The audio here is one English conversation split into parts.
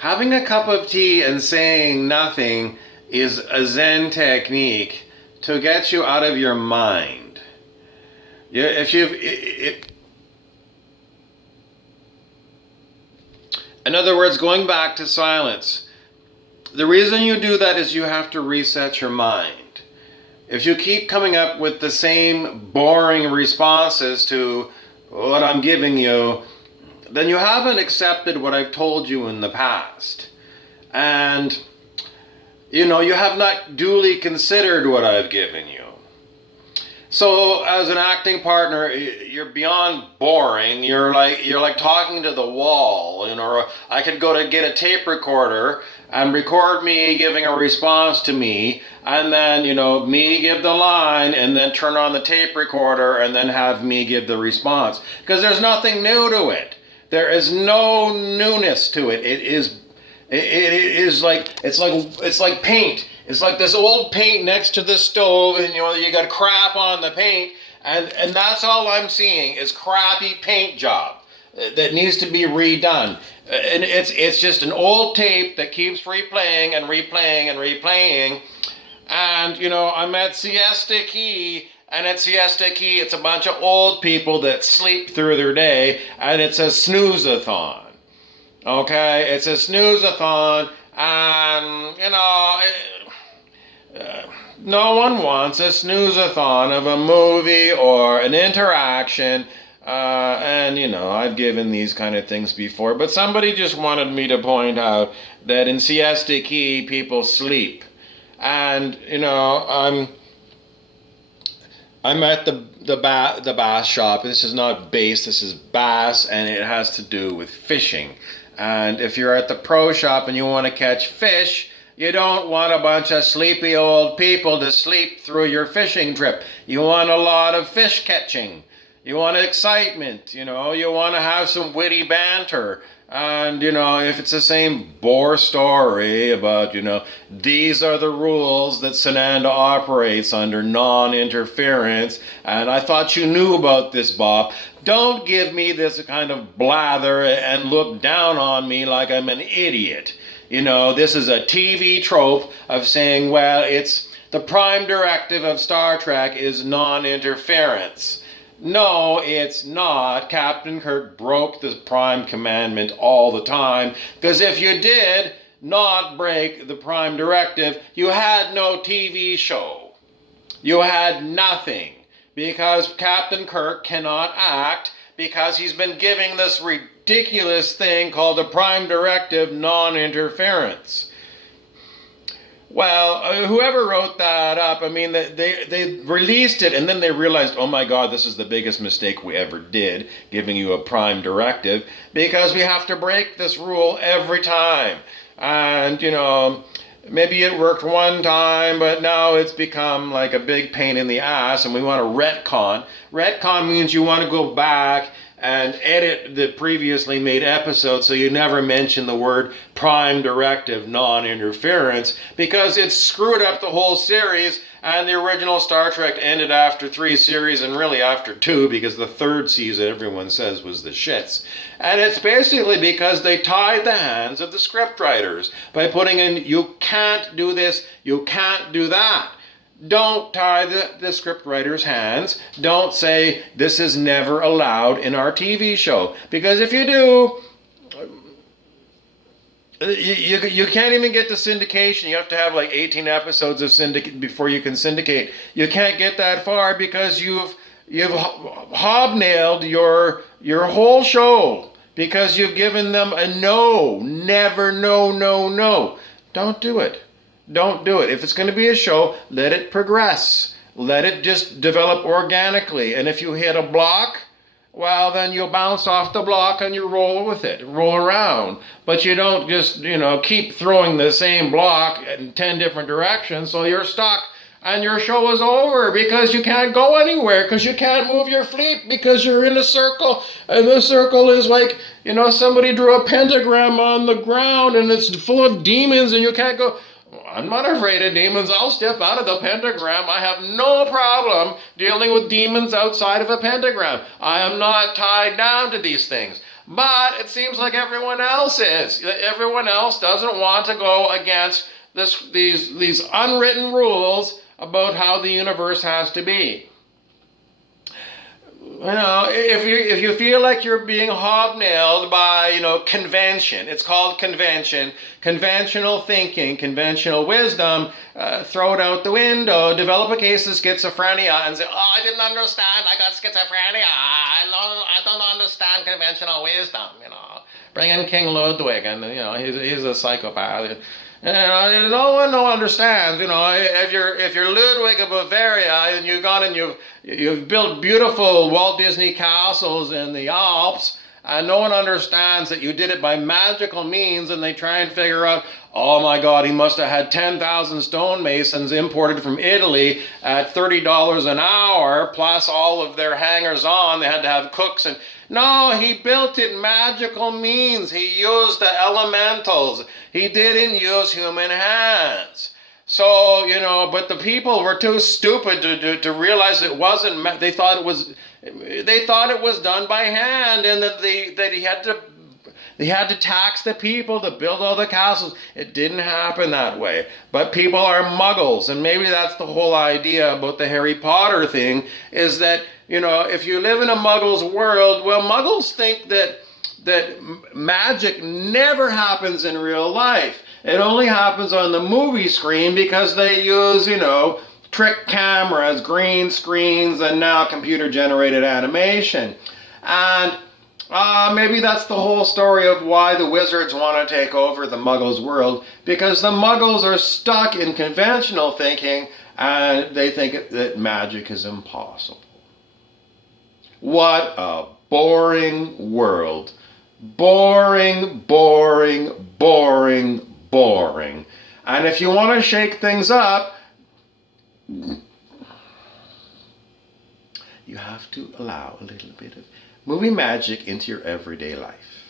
Having a cup of tea and saying nothing is a Zen technique to get you out of your mind. Yeah, if you've, in other words, going back to silence. The reason you do that is you have to reset your mind. If you keep coming up with the same boring responses to what I'm giving you, then you haven't accepted what I've told you in the past. And, you have not duly considered what I've given you. So as an acting partner, you're beyond boring. You're like talking to the wall. I could go to get a tape recorder and record me giving a response to me, and then me give the line, and then turn on the tape recorder, and then have me give the response. Because there's nothing new to it. There is no newness to it. It is like it's like paint. It's like this old paint next to the stove, and you got crap on the paint, and that's all I'm seeing is crappy paint job that needs to be redone. And it's just an old tape that keeps replaying and replaying and replaying. And I'm at Siesta Key, and at Siesta Key it's a bunch of old people that sleep through their day, and it's a snooze-a-thon. Okay, it's a snooze-a-thon, and no one wants a snooze-a-thon of a movie or an interaction. And I've given these kind of things before, but somebody just wanted me to point out that in Siesta Key people sleep. And I'm at the bass shop. This is not bass, this is bass, and it has to do with fishing. And if you're at the pro shop and you want to catch fish, you don't want a bunch of sleepy old people to sleep through your fishing trip. You want a lot of fish catching. You want excitement, you want to have some witty banter. And, if it's the same bore story about, these are the rules that Sananda operates under, non-interference, and I thought you knew about this, Bob. Don't give me this kind of blather and look down on me like I'm an idiot. This is a TV trope of saying, well, it's the prime directive of Star Trek is non-interference. No, it's not. Captain Kirk broke the prime commandment all the time, because if you did not break the prime directive, you had no TV show. You had nothing, because Captain Kirk cannot act, because he's been giving this ridiculous thing called the prime directive non-interference. Well, whoever wrote that up, they released it, and then they realized, oh my God, this is the biggest mistake we ever did, giving you a prime directive, because we have to break this rule every time. And, maybe it worked one time, but now it's become like a big pain in the ass, and we want to retcon. Retcon means you want to go back and edit the previously made episode so you never mention the word prime directive non-interference, because it's screwed up the whole series, and the original Star Trek ended after 3 series, and really after 2, because the 3rd season everyone says was the shits. And it's basically because they tied the hands of the scriptwriters by putting in, you can't do this, you can't do that. Don't tie the scriptwriter's hands. Don't say, this is never allowed in our TV show. Because if you do, you can't even get to syndication. You have to have like 18 episodes of syndicate before you can syndicate. You can't get that far because you've hobnailed your whole show, because you've given them a no. Never, no, no, no. Don't do it. Don't do it. If it's going to be a show, let it progress. Let it just develop organically. And if you hit a block, well, then you'll bounce off the block and you roll with it, roll around. But you don't just, keep throwing the same block in 10 different directions, so you're stuck and your show is over, because you can't go anywhere, because you can't move your feet, because you're in a circle, and the circle is like, somebody drew a pentagram on the ground and it's full of demons and you can't go. I'm not afraid of demons. I'll step out of the pentagram. I have no problem dealing with demons outside of a pentagram. I am not tied down to these things. but it seems like everyone else is. Everyone else doesn't want to go against these unwritten rules about how the universe has to be. You know, if you feel like you're being hobnailed by, you know, convention, it's called convention, conventional thinking, conventional wisdom, throw it out the window, develop a case of schizophrenia and say, oh, I didn't understand, I got schizophrenia, I don't understand conventional wisdom, you know. Bring in King Ludwig, and, you know, he's a psychopath. You know, no one understands. You know, if you're Ludwig of Bavaria and you've gone and you've built beautiful Walt Disney castles in the Alps, and no one understands that you did it by magical means, and they try and figure out, oh my God, he must have had 10,000 stonemasons imported from Italy at $30 an hour, plus all of their hangers-on. They had to have cooks and. No, he built it magical means. He used the elementals. He didn't use human hands. So, you know, but the people were too stupid to realize it wasn't. They thought it was done by hand, and that he had to tax the people to build all the castles. It didn't happen that way. But people are muggles, and maybe that's the whole idea about the Harry Potter thing, is that, you know, if you live in a muggle's world, well, muggles think that magic never happens in real life. It only happens on the movie screen because they use, you know, trick cameras, green screens, and now computer-generated animation. And maybe that's the whole story of why the wizards want to take over the muggles' world, because the muggles are stuck in conventional thinking and they think that magic is impossible. What a boring world. Boring, boring, boring, boring. And if you want to shake things up, you have to allow a little bit of movie magic into your everyday life.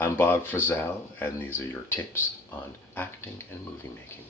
I'm Bob Frizzell, and these are your tips on acting and movie making.